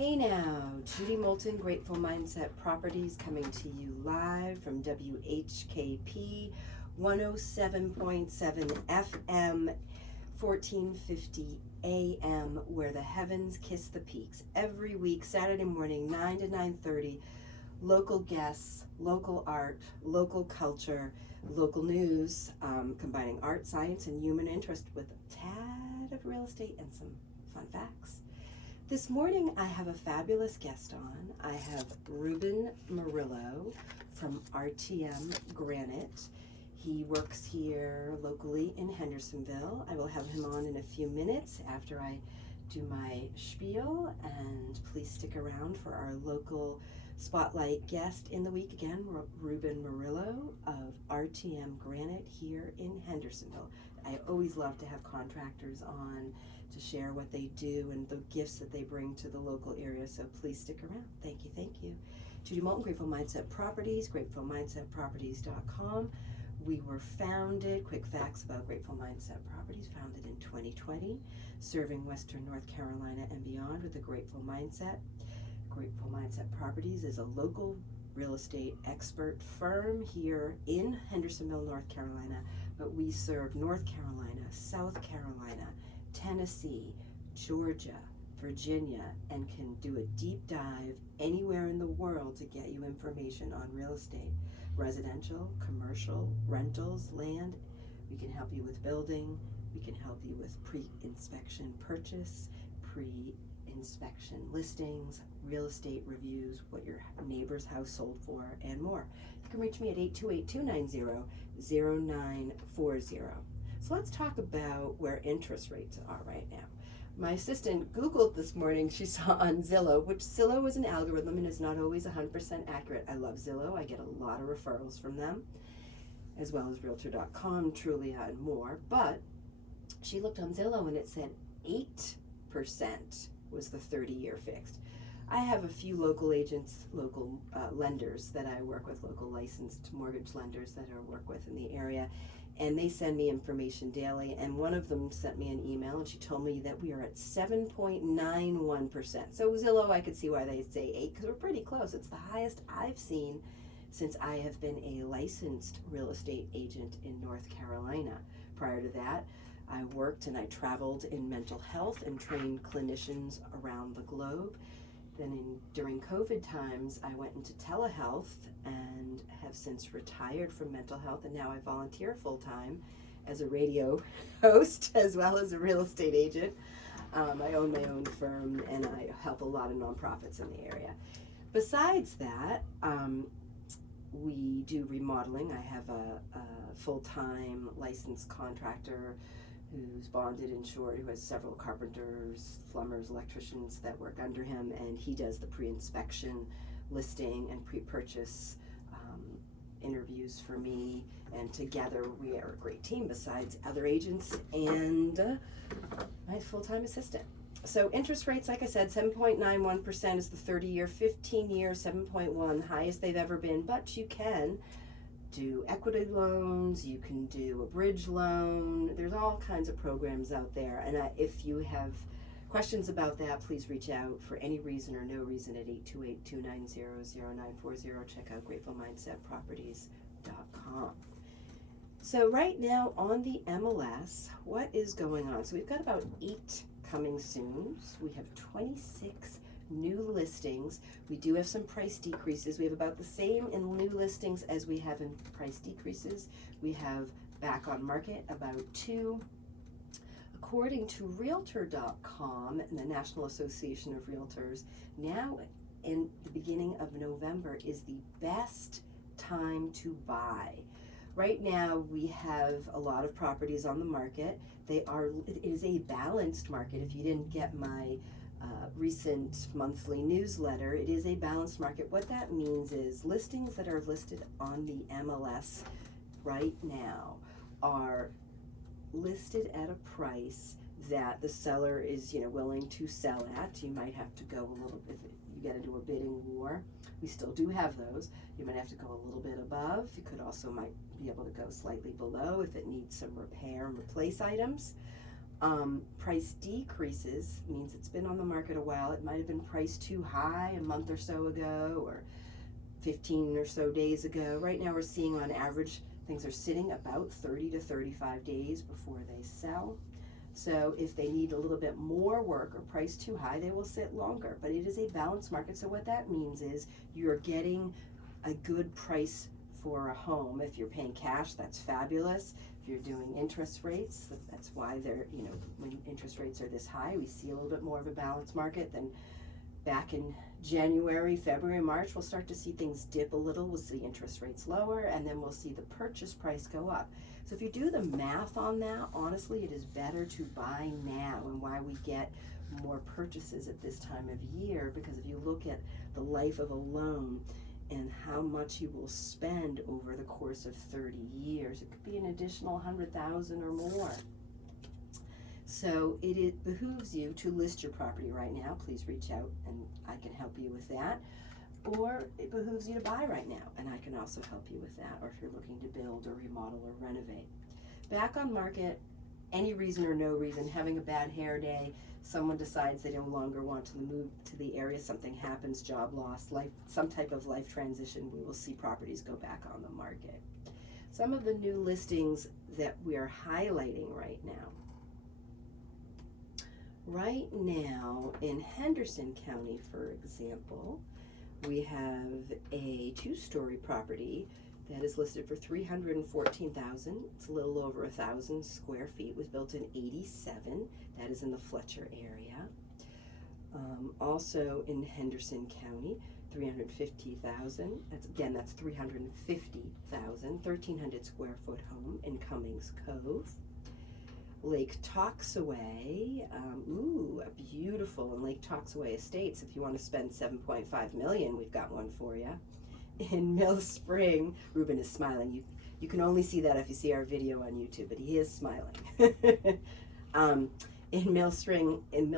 Hey now, Judy Moulton, Grateful Mindset Properties, coming to you live from WHKP 107.7 FM, 1450 AM, where the heavens kiss the peaks. Every week, Saturday morning, 9 to 9:30, local guests, local art, local culture, local news, combining art, science, and human interest with a tad of real estate and some fun facts. This morning I have a fabulous guest on. I have Ruben Murillo from RTM Granite. He works here locally in Hendersonville. I will have him on in a few minutes after I do my spiel, and please stick around for our local spotlight guest in the week again, Ruben Murillo of RTM Granite here in Hendersonville. I always love to have contractors on to share what they do and the gifts that they bring to the local area, so please stick around. Thank you, thank you. Judy Moulton, Grateful Mindset Properties, gratefulmindsetproperties.com. We were founded, quick facts about Grateful Mindset Properties, founded in 2020, serving Western North Carolina and beyond with a grateful mindset. Grateful Mindset Properties is a local real estate expert firm here in Hendersonville, North Carolina, but we serve North Carolina, South Carolina, Tennessee, Georgia, Virginia, and can do a deep dive anywhere in the world to get you information on real estate, residential, commercial, rentals, land. We can help you with building. We can help you with pre-inspection purchase, pre-inspection listings, real estate reviews, what your neighbor's house sold for, and more. You can reach me at 828-290-0940. So let's talk about where interest rates are right now. My assistant Googled this morning, she saw on Zillow, which Zillow is an algorithm and is not always 100% accurate. I love Zillow. I get a lot of referrals from them, as well as Realtor.com, Trulia, and more. But she looked on Zillow and it said 8% was the 30-year fixed. I have a few local agents, local lenders that I work with, local licensed mortgage lenders that I work with in the area, and they send me information daily, and one of them sent me an email and she told me that we are at 7.91%. So Zillow, I could see why they say 8, because we're pretty close. It's the highest I've seen since I have been a licensed real estate agent in North Carolina. Prior to that, I worked and I traveled in mental health and trained clinicians around the globe. Then during COVID times, I went into telehealth and have since retired from mental health, and now I volunteer full-time as a radio host as well as a real estate agent. I own my own firm and I help a lot of nonprofits in the area. Besides that, we do remodeling. I have a full-time licensed contractor who's bonded, insured, who has several carpenters, plumbers, electricians that work under him, and he does the pre-inspection listing and pre-purchase interviews for me, and together we are a great team besides other agents and my full-time assistant. So interest rates, like I said, 7.91% is the 30-year, 15-year, 7.1, highest they've ever been, but you can do equity loans, you can do a bridge loan. There's all kinds of programs out there, and if you have questions about that, please reach out for any reason or no reason at 828-290-0940. Check out gratefulmindsetproperties.com. So right now on the MLS, what is going on? So we've got about 8 coming soon. So we have 26 new listings. We do have some price decreases. We have about the same in new listings as we have in price decreases. We have back on market about 2. According to Realtor.com and the National Association of Realtors, now in the beginning of November is the best time to buy. Right now we have a lot of properties on the market. It is a balanced market. If you didn't get my recent monthly newsletter, it is a balanced market. What that means is listings that are listed on the MLS right now are listed at a price that the seller is willing to sell at. You might have to go a little bit, you get into a bidding war. We still do have those. You might have to go a little bit above. You could also might be able to go slightly below if it needs some repair and replace items. Price decreases means it's been on the market a while. It might have been priced too high a month or so ago, or 15 or so days ago. Right now we're seeing on average things are sitting about 30 to 35 days before they sell. So if they need a little bit more work or price too high, they will sit longer. But it is a balanced market, so what that means is you're getting a good price for a home. If you're paying cash, that's fabulous. If you're doing interest rates, that's why they're, when interest rates are this high, we see a little bit more of a balanced market than back in January, February, March. We'll start to see things dip a little. We'll see interest rates lower, and then we'll see the purchase price go up. So if you do the math on that, honestly, it is better to buy now, and why we get more purchases at this time of year, because if you look at the life of a loan and how much you will spend over the course of 30 years, it could be an additional $100,000 or more. So it behooves you to list your property right now. Please reach out and I can help you with that. Or it behooves you to buy right now, and I can also help you with that. Or if you're looking to build or remodel or renovate. Back on market, any reason or no reason, having a bad hair day, someone decides they no longer want to move to the area, something happens, job loss, some type of life transition, we will see properties go back on the market. Some of the new listings that we are highlighting right now. Right now in Henderson County, for example, we have a 2-story property that is listed for $314,000. It's a little over 1,000 square feet. It was built in '87. That is in the Fletcher area. Also in Henderson County, $350,000. That's $350,000. 1,300 square foot home in Cummings Cove. Lake Toxaway, a beautiful in Lake Toxaway Estates. If you want to spend $7.5 million, we've got one for you. In Mill Spring, Ruben is smiling. You can only see that if you see our video on YouTube, but he is smiling. In Mill Spring in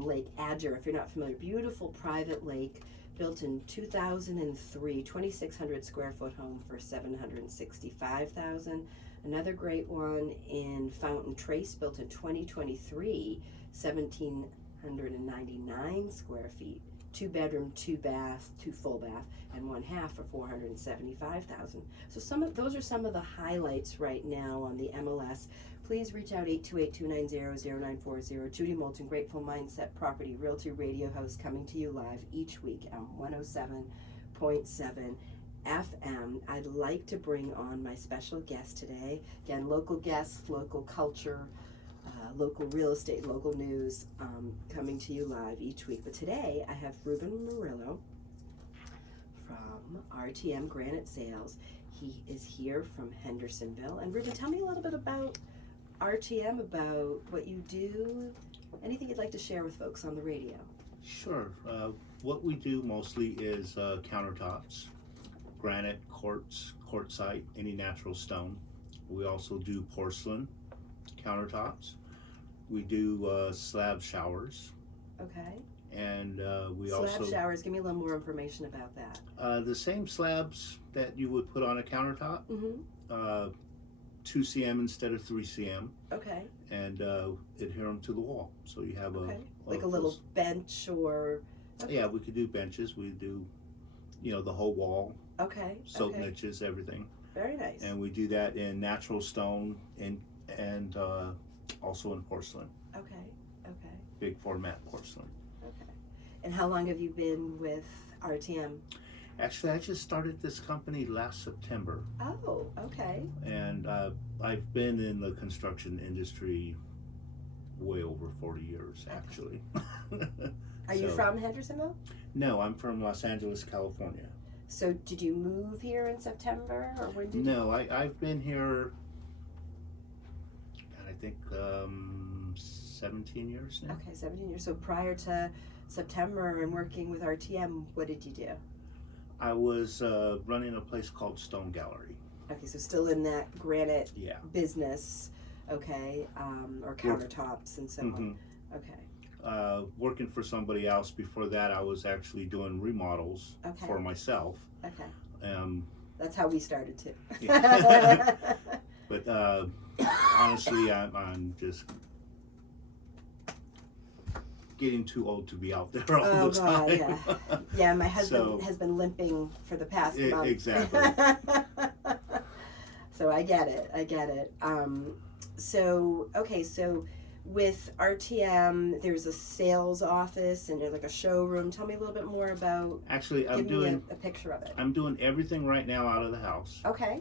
Lake Adger, if you're not familiar, beautiful private lake, built in 2003, 2,600 square foot home for $765,000. Another great one in Fountain Trace, built in 2023, 1,799 square feet, 2 bedroom, 2 bath, 2 full bath, and 1 half for $475,000. So those are some of the highlights right now on the MLS. Please reach out 828-290-0940. Judy Moulton, Grateful Mindset Property Realty Radio Host, coming to you live each week on 107.7 FM. I'd like to bring on my special guest today. Again, local guests, local culture, local real estate, local news, coming to you live each week. But today I have Ruben Murillo from RTM Granite Sales. He is here from Hendersonville. And Ruben, tell me a little bit about RTM, about what you do, anything you'd like to share with folks on the radio. Sure. What we do mostly is countertops, granite, quartz, quartzite, any natural stone. We also do porcelain countertops. We do slab showers. Okay. And we slab also... Slab showers, give me a little more information about that. The same slabs that you would put on a countertop. Mm-hmm. 2 cm instead of 3 cm. Okay. And adhere them to the wall. So you have a little bench or... Okay. Yeah, we could do benches. We do, the whole wall. Okay. Soap niches, everything. Very nice. And we do that in natural stone and also in porcelain. Okay. Big format porcelain. Okay. And how long have you been with RTM? Actually, I just started this company last September. Oh, okay. And I've been in the construction industry way over 40 years, actually. Are you from Hendersonville? No, I'm from Los Angeles, California. So did you move here in September, or when did No, I've been here, I think 17 years now. Okay, 17 years. So prior to September and working with RTM, what did you do? I was running a place called Stone Gallery. Okay, so still in that granite business, okay, or countertops and so on. Okay. Working for somebody else. Before that, I was actually doing remodels for myself. Okay. That's how we started too. But honestly, I'm just getting too old to be out there all Oh the God, time. yeah. Yeah, my husband So- has been limping for the past month. Exactly. So I get it. So with RTM, there's a sales office and there's like a showroom. Tell me a little bit more about. Actually, I'm Give doing me a picture of it. I'm doing everything right now out of the house. Okay.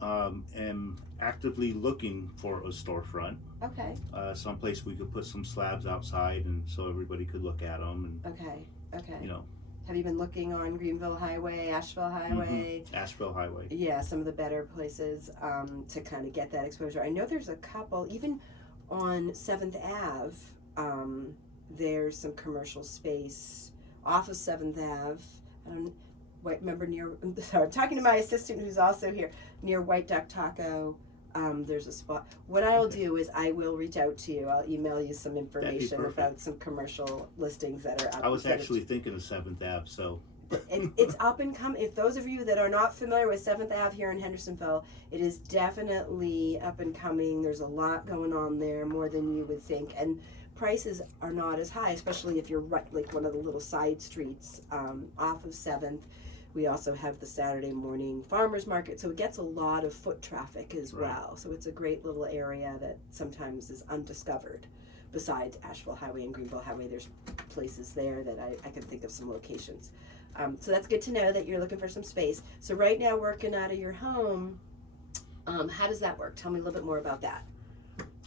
Am actively looking for a storefront, Okay. someplace we could put some slabs outside, and so everybody could look at them, and Okay. you know, Have you been looking on Greenville Highway, Asheville Highway? Asheville Highway. Yeah, some of the better places to kind of get that exposure. I know there's a couple, even on 7th Ave, there's some commercial space off of 7th Ave. I don't remember near, sorry, I'm talking to my assistant who's also here, near White Duck Taco. There's a spot. What I'll do is I will reach out to you. I'll email you some information perfect. about some commercial listings that are up. I was actually thinking of 7th Ave, so. It's up and coming. If those of you that are not familiar with 7th Ave here in Hendersonville, it is definitely up and coming. There's a lot going on there, more than you would think. And prices are not as high, especially if you're right, like one of the little side streets off of 7th. We also have the Saturday morning farmers market, so it gets a lot of foot traffic as well. So it's a great little area that sometimes is undiscovered. Besides Asheville Highway and Greenville Highway, there's places there that I can think of some locations. So that's good to know that you're looking for some space. So right now, working out of your home, how does that work? Tell me a little bit more about that.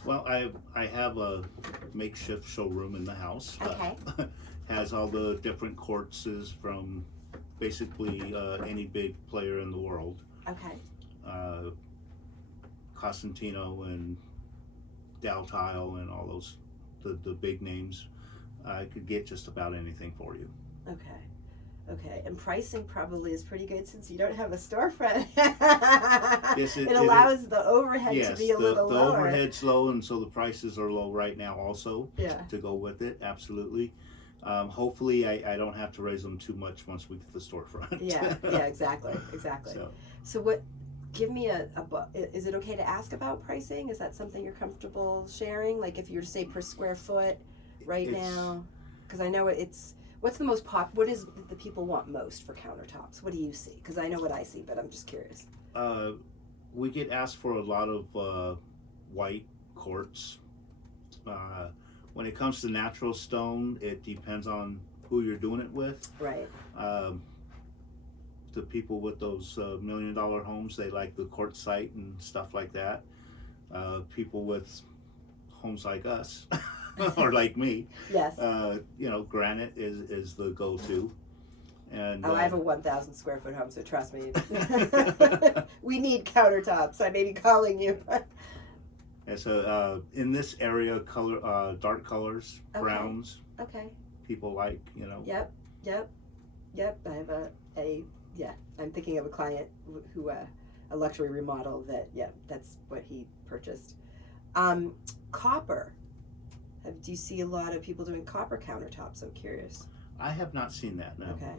Well, I have a makeshift showroom in the house. Okay. Has all the different courses from basically any big player in the world. Okay. Cosentino and Dow Tile and all those, the big names. I could get just about anything for you. Okay, and pricing probably is pretty good since you don't have a storefront. Yes, it allows the overhead to be a little the lower. The overhead's low, and so the prices are low right now also. Yeah. To go with it, absolutely. Hopefully, I don't have to raise them too much once we get the storefront. Yeah, exactly. So what? Give me is it okay to ask about pricing? Is that something you're comfortable sharing? Like if you're to say per square foot right now, because I know it's. What's the most what is the people want most for countertops? What do you see? Because I know what I see, but I'm just curious. We get asked for a lot of white quartz. When it comes to natural stone, it depends on who you're doing it with. Right. The people with those $1 million homes, they like the quartzite and stuff like that. People with homes like us. Or like me, yes. Granite is the go-to, and I have a 1,000 square foot home, so trust me. We need countertops. I may be calling you. And so in this area, dark colors, browns. Okay. People like, Yep. I have I'm thinking of a client who a luxury remodel that's what he purchased. Copper. Do you see a lot of people doing copper countertops? I'm curious. I have not seen that, no. Okay.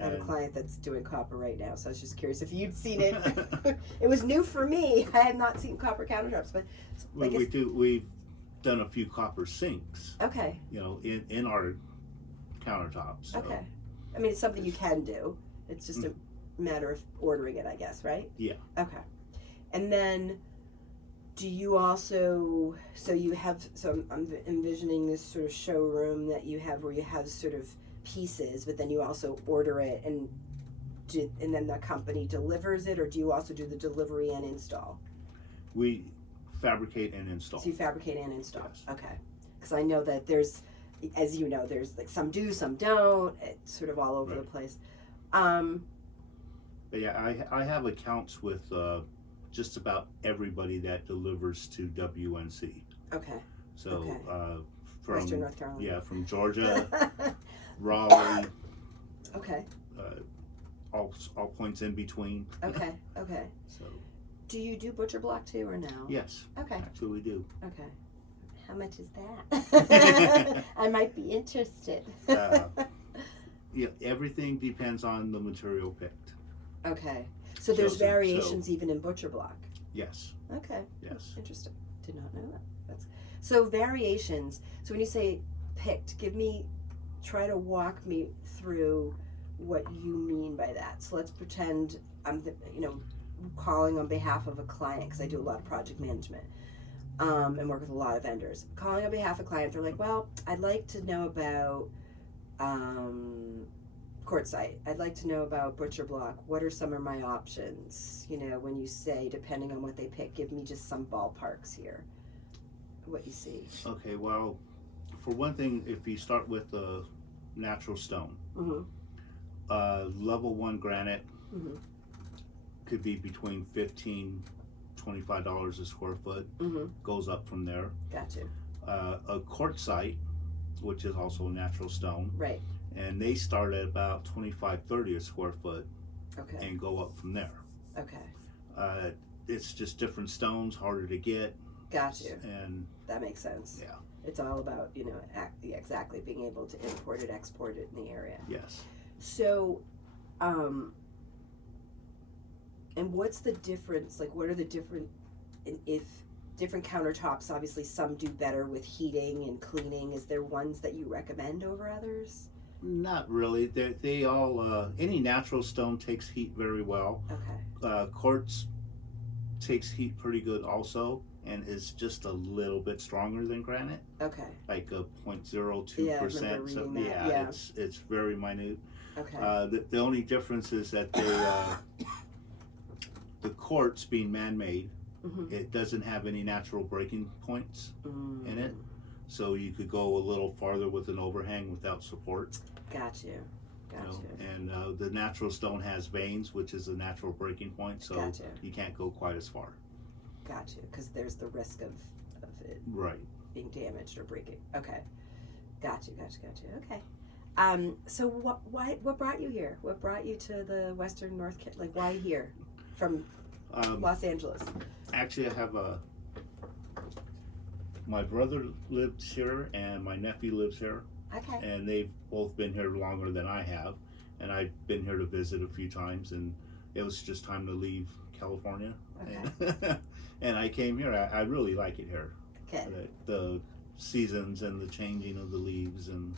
I have a client that's doing copper right now, so I was just curious if you'd seen it. It was new for me. I had not seen copper countertops, but we've done a few copper sinks. Okay. In our countertops. So. Okay. I mean, it's something you can do. It's just a matter of ordering it, I guess, right? Yeah. Okay. And then do you also, I'm envisioning this sort of showroom that you have where you have sort of pieces, but then you also order it and then the company delivers it, or do you also do the delivery and install? We fabricate and install. So you fabricate and install. Yes. Okay. Because I know that there's, as you know, there's like some do, some don't. It's sort of all over the place. But yeah, I have accounts with just about everybody that delivers to WNC. Okay. So from Western North Carolina. Yeah, from Georgia, Raleigh. Okay. All points in between. Okay. So. Do you do butcher block too, or no? Yes. Okay. Actually, we do. Okay. How much is that? I might be interested. Yeah, everything depends on the material picked. Okay. So there's variations even in butcher block. Yes. Okay. Yes. Interesting. Did not know that. So variations. So when you say picked, try to walk me through what you mean by that. So let's pretend I'm calling on behalf of a client, because I do a lot of project management and work with a lot of vendors. Calling on behalf of a client, they're like, well, I'd like to know about Quartzite. I'd like to know about Butcher Block. What are some of my options? When you say, depending on what they pick, give me just some ballparks here. What you see. Okay, well, for one thing, if you start with the natural stone, level 1 granite could be between $15-$25 a square foot. Goes up from there. Gotcha. A quartzite, which is also a natural stone, right? And they start at about $25-$30 a square foot, okay, and go up from there. Okay. It's just different stones, harder to get. Got you. And that makes sense. Yeah. It's all about exactly being able to import it, export it in the area. Yes. So, and what's the difference? Like, what are the different countertops? Obviously, some do better with heating and cleaning. Is there ones that you recommend over others? Not really. They all any natural stone takes heat very well. Okay. Quartz takes heat pretty good also, and is just a little bit stronger than granite. Okay. Like a 0.02%. Yeah, I remember reading that. Yeah. It's very minute. Okay. The only difference is that the quartz, being man-made, it doesn't have any natural breaking points in it, so you could go a little farther with an overhang without support. Got you. And the natural stone has veins, which is a natural breaking point, so you can't go quite as far. Got you, because there's the risk of it being damaged or breaking. Okay. Got you. Okay. So what brought you here? What brought you to the Western North? Like, why here from Los Angeles? Actually, I have my brother lives here and my nephew lives here. Okay. And they've both been here longer than I have, and I've been here to visit a few times, and it was just time to leave California. Okay. And I came here. I really like it here. Okay. The seasons and the changing of the leaves and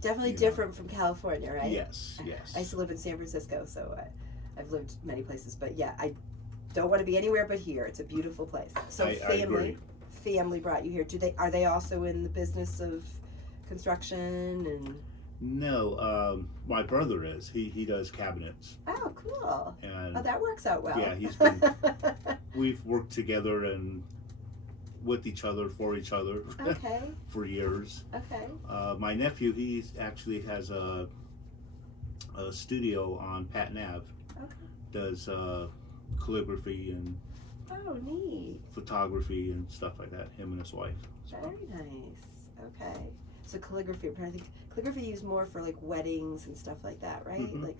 definitely different from California, right? Yes. I used to live in San Francisco, so I've lived many places, but yeah, I don't want to be anywhere but here. It's a beautiful place. So I agree. Family brought you here. Are they also in the business of construction and? No, my brother is. He does cabinets. Oh, cool. And that works out well. Yeah, we've worked together and with each other, for each other. Okay. For years. Okay. My nephew, he actually has a studio on Patton Ave. Okay. Does calligraphy and neat. photography and stuff like that. Him and his wife. Very nice. Okay. So calligraphy, I think calligraphy used more for like weddings and stuff like that, right? Like,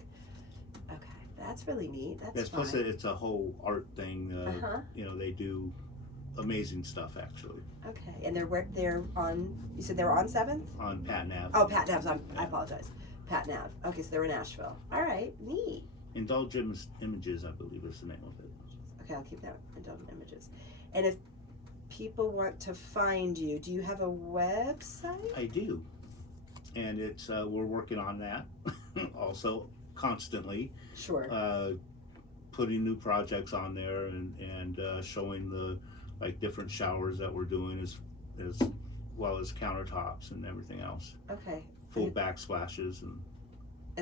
okay, that's really neat. That's fun. Plus it's a whole art thing. They do amazing stuff actually. Okay, and they're on. You said they were on 7th? On Patton Ave. Oh, Patton Ave. I apologize. Patton Ave. Okay, so they're in Asheville. All right, neat. Indulge Images, I believe, is the name of it. Okay, I'll keep that. Indulgent Images. And if people want to find you, do you have a website? I do, and it's we're working on that also constantly. Sure. Putting new projects on there and showing the different showers that we're doing as well as countertops and everything else. Okay. Full backsplashes and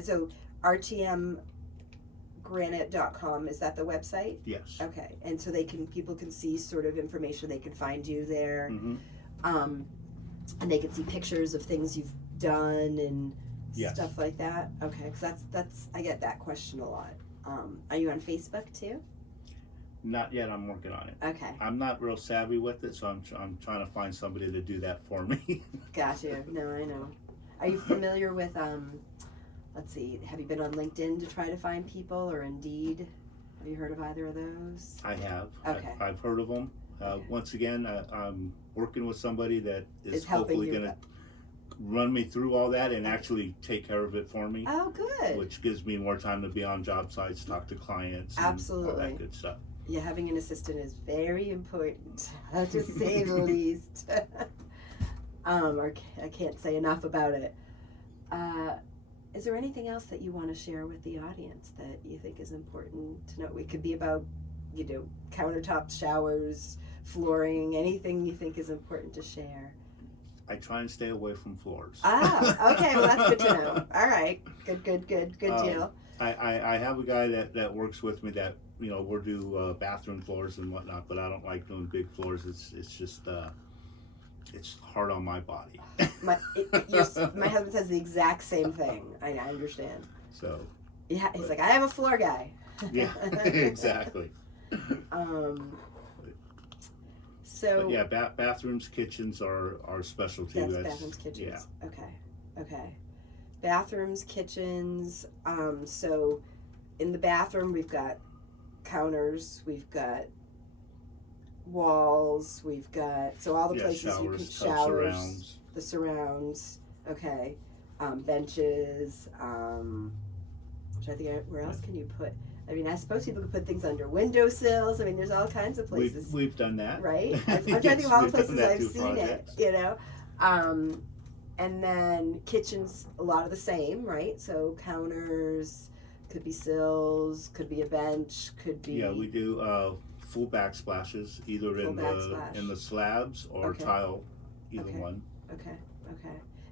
so rtmgranite.com, is that the website? Yes. Okay, and so people can see sort of information, they can find you there, and they can see pictures of things you've done and stuff like that. Okay, because that's I get that question a lot. Are you on Facebook too? Not yet. I'm working on it. Okay. I'm not real savvy with it, so I'm trying to find somebody to do that for me. Got you. No, I know. Are you familiar with let's see, have you been on LinkedIn to try to find people, or Indeed? Have you heard of either of those? I have. Okay. I've heard of them. Okay. Once again, I'm working with somebody that is helping hopefully going to run me through all that and actually take care of it for me. Oh, good. Which gives me more time to be on job sites, talk to clients, and absolutely all that good stuff. Yeah, having an assistant is very important, to say the least. I can't say enough about it. Is there anything else that you want to share with the audience that you think is important to know? It could be about, countertops, showers, flooring, anything you think is important to share. I try and stay away from floors. Okay, well that's good to know. All right, good deal. I have a guy that works with me that we'll do bathroom floors and whatnot, but I don't like doing big floors. It's just it's hard on my body. My husband says the exact same thing. I understand. So yeah, he's like, I have a floor guy. Yeah, exactly. So but yeah, bathrooms, kitchens are our specialty. That's bathrooms, kitchens. Yeah. Okay. Bathrooms, kitchens. So in the bathroom, we've got counters, we've got walls, we've got all the places showers, you can surrounds. The surrounds. Okay. Benches. I'm trying to think where else can you put. I mean, I suppose people could put things under windowsills. I mean, there's all kinds of places. We've done that, right? I'm trying to think of all the places I've seen projects. It. And then kitchens, a lot of the same, right? So counters, could be sills, could be a bench, could be. Yeah, we do full backsplashes, either in the slabs or tile, either one. Okay.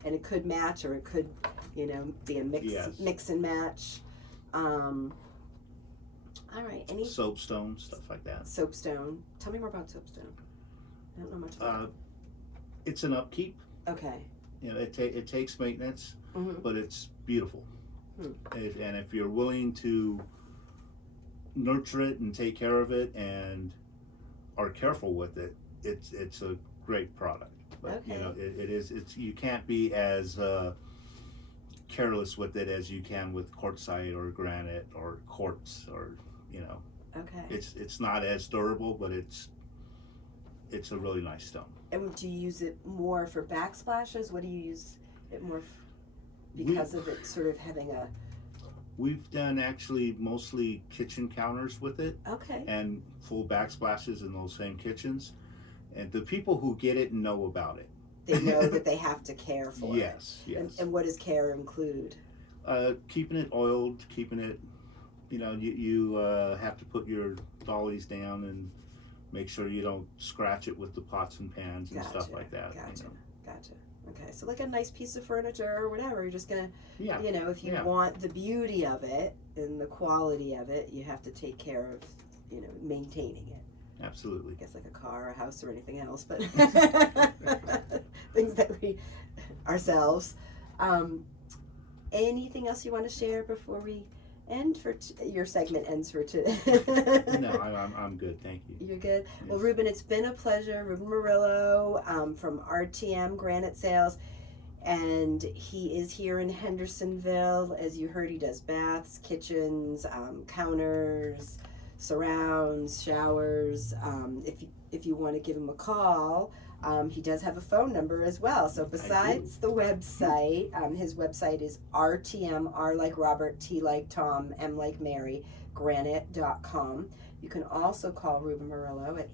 And it could match, or it could, be a mix and match. All right. Any soapstone, stuff like that. Soapstone. Tell me more about soapstone. I don't know much about it. It's an upkeep. Okay. It takes maintenance, but it's beautiful. And if you're willing to nurture it and take care of it and are careful with it, it's a great product. But you can't be as careless with it as you can with quartzite or granite or quartz or Okay. It's not as durable, but it's a really nice stone. And do you use it more for backsplashes? What do you use it more because of it sort of having a... We've done actually mostly kitchen counters with it. Okay. And full backsplashes in those same kitchens. And the people who get it know about it. They know that they have to care for yes, it. Yes. And what does care include? Keeping it oiled, keeping it, you have to put your dollies down and make sure you don't scratch it with the pots and pans and stuff like that. Gotcha. Okay, so like a nice piece of furniture or whatever, you're just gonna, if you want the beauty of it and the quality of it, you have to take care of, maintaining it. Absolutely. I guess like a car, a house, or anything else, but things that we ourselves. Anything else you want to share before we end for your segment ends for today? No, I'm good. Thank you. You're good. Yes. Well, Ruben, it's been a pleasure. Ruben Murillo from RTM Granite Sales, and he is here in Hendersonville. As you heard, he does baths, kitchens, counters, surrounds, showers. If you want to give him a call, he does have a phone number as well. So besides the website, his website is RTM, R like Robert, T like Tom, M like Mary, granite.com. You can also call Ruben Murillo at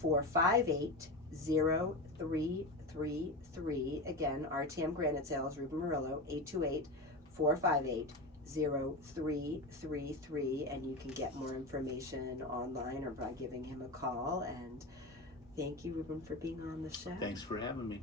828-458-0333. Again, RTM Granite Sales, Ruben Murillo, 828-458-0333. And you can get more information online or by giving him a call. And thank you, Ruben, for being on the show. Thanks for having me.